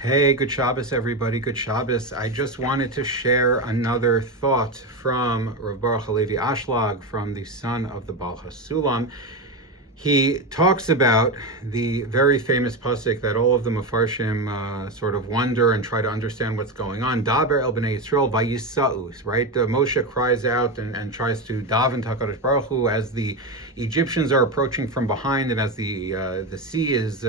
Hey, good Shabbos, everybody. Good Shabbos. I just wanted to share another thought from Rav Baruch Halevi Ashlag, from the son of the Baal HaSulam. He talks about the very famous pasuk that all of the Mefarshim sort of wonder and try to understand what's going on. Daber el bnei Yisrael vayisa'u, right? Moshe cries out and tries to daven to HaKadosh Baruch Hu as the Egyptians are approaching from behind and as the sea is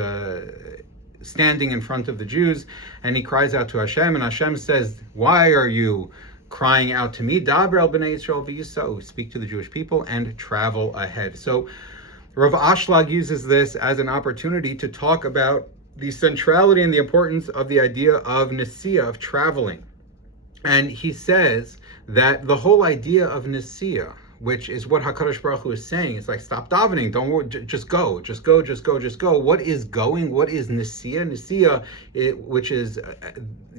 standing in front of the Jews, and he cries out to Hashem, and Hashem says, "Why are you crying out to me? Daber el bnei Yisrael v'yisa'u, speak to the Jewish people and travel ahead." So Rav Ashlag uses this as an opportunity to talk about the centrality and the importance of the idea of Nesiya, of traveling. And he says that the whole idea of Nesiya, which is what HaKadosh Baruch Hu is saying, it's like, stop davening, don't worry, just go. What is going? What is Nesiya? Nesiya, which is,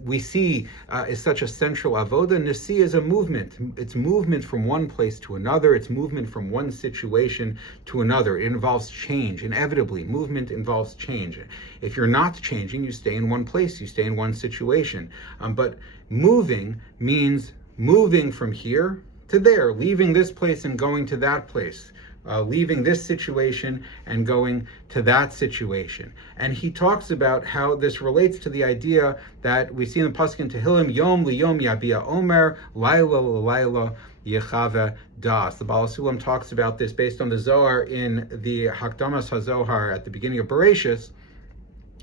we see is such a central avoda. Nesiya is a movement. It's movement from one place to another. It's movement from one situation to another. It involves change. Inevitably, movement involves change. If you're not changing, you stay in one place, you stay in one situation. But moving means moving from here to there, leaving this place and going to that place, leaving this situation and going to that situation. And he talks about how this relates to the idea that we see in the Pasuk in Tehillim, Yom liyom yabia omer, laila laila yechave das. The Baal HaSulam talks about this based on the Zohar in the Hakdamas HaZohar at the beginning of Bereshis.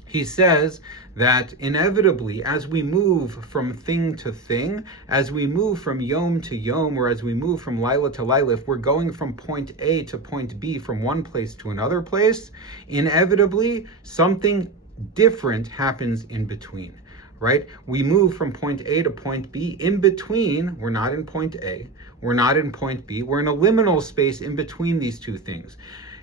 He says that inevitably, as we move from thing to thing, as we move from yom to yom, or as we move from laila to laila, if we're going from point A to point B, from one place to another place, inevitably something different happens in between, right? We move from point A to point B. In between, we're not in point A, we're not in point B, we're in a liminal space in between these two things.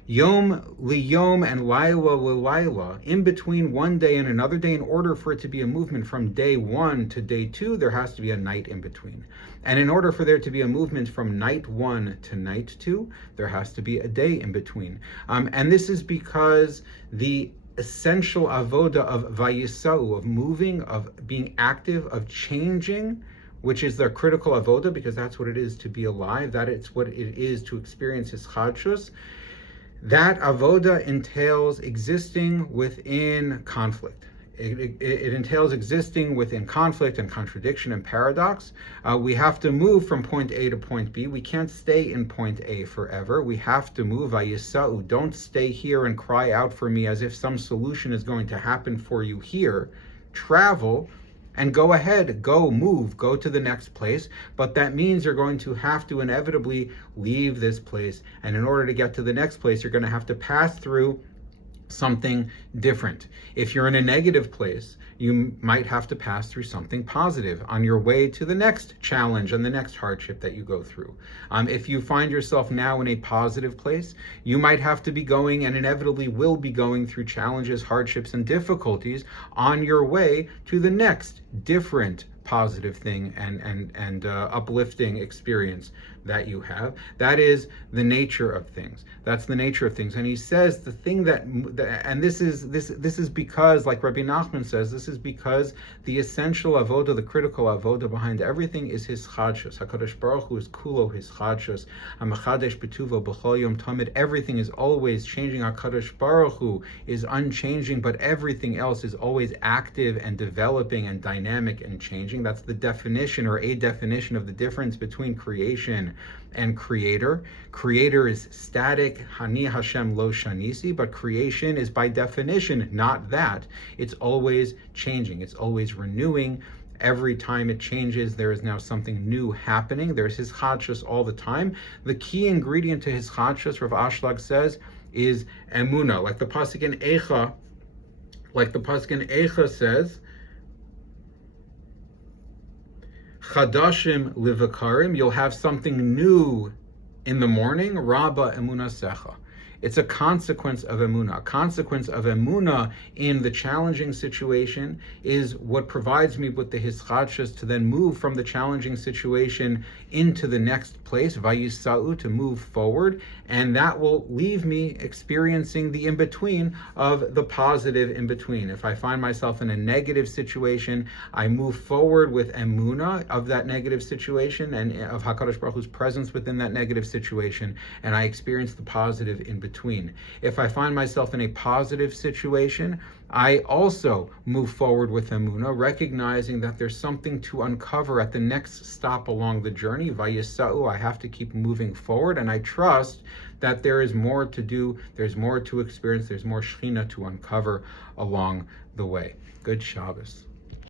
Yom liyom and laila lilaila, in between one day and another day. In order for it to be a movement from day one to day two, there has to be a night in between. And in order for there to be a movement from night one to night two, there has to be a day in between. And this is because the essential avoda of vayisau, of moving, of being active, of changing, which is the critical avoda, because that's what it is to be alive, that it's what it is to experience his chadshus. That avoda entails existing within conflict. It entails existing within conflict and contradiction and paradox. We have to move from point A to point B. We can't stay in point A forever. We have to move. Vayisa'u, don't stay here and cry out for me as if some solution is going to happen for you here. Travel and go ahead, go, move, go to the next place. But that means you're going to have to inevitably leave this place. And in order to get to the next place, you're going to have to pass through something different. If you're in a negative place, you might have to pass through something positive on your way to the next challenge and the next hardship that you go through. If you find yourself now in a positive place, you might have to be going, and inevitably will be going, through challenges, hardships, and difficulties on your way to the next different positive thing and uplifting experience that you have. That is the nature of things. That's the nature of things. And he says the thing and this is because, like Rabbi Nachman says, this is because the essential avoda, the critical avoda behind everything is his chadshus. HaKadosh Baruch Hu is kulo his chadshus. HaMachadesh betuvo b'chol yom tamid. Everything is always changing. HaKadosh Baruch Hu is unchanging, but everything else is always active and developing and dynamic and changing. That's the definition, or a definition, of the difference between creation and creator. Creator is static, Hani Hashem lo shanisi, but creation is by definition not that. It's always changing, it's always renewing. Every time it changes, there is now something new happening. There's his chadshus all the time. The key ingredient to his chadshus, Rav Ashlag says, is emuna. Like the pasuk in Eicha says, Chadashim livakarim, you'll have something new in the morning. Rabba emunasecha. It's a consequence of emunah. A consequence of emunah in the challenging situation is what provides me with the hischadshus to then move from the challenging situation into the next place, vayisa'u, to move forward, and that will leave me experiencing the in-between of the positive in-between. If I find myself in a negative situation, I move forward with emunah of that negative situation and of HaKadosh Baruch Hu's presence within that negative situation, and I experience the positive in-between. If I find myself in a positive situation, I also move forward with emunah, recognizing that there's something to uncover at the next stop along the journey. Vayisa'u, I have to keep moving forward, and I trust that there is more to do, there's more to experience, there's more Shekhinah to uncover along the way. Good Shabbos.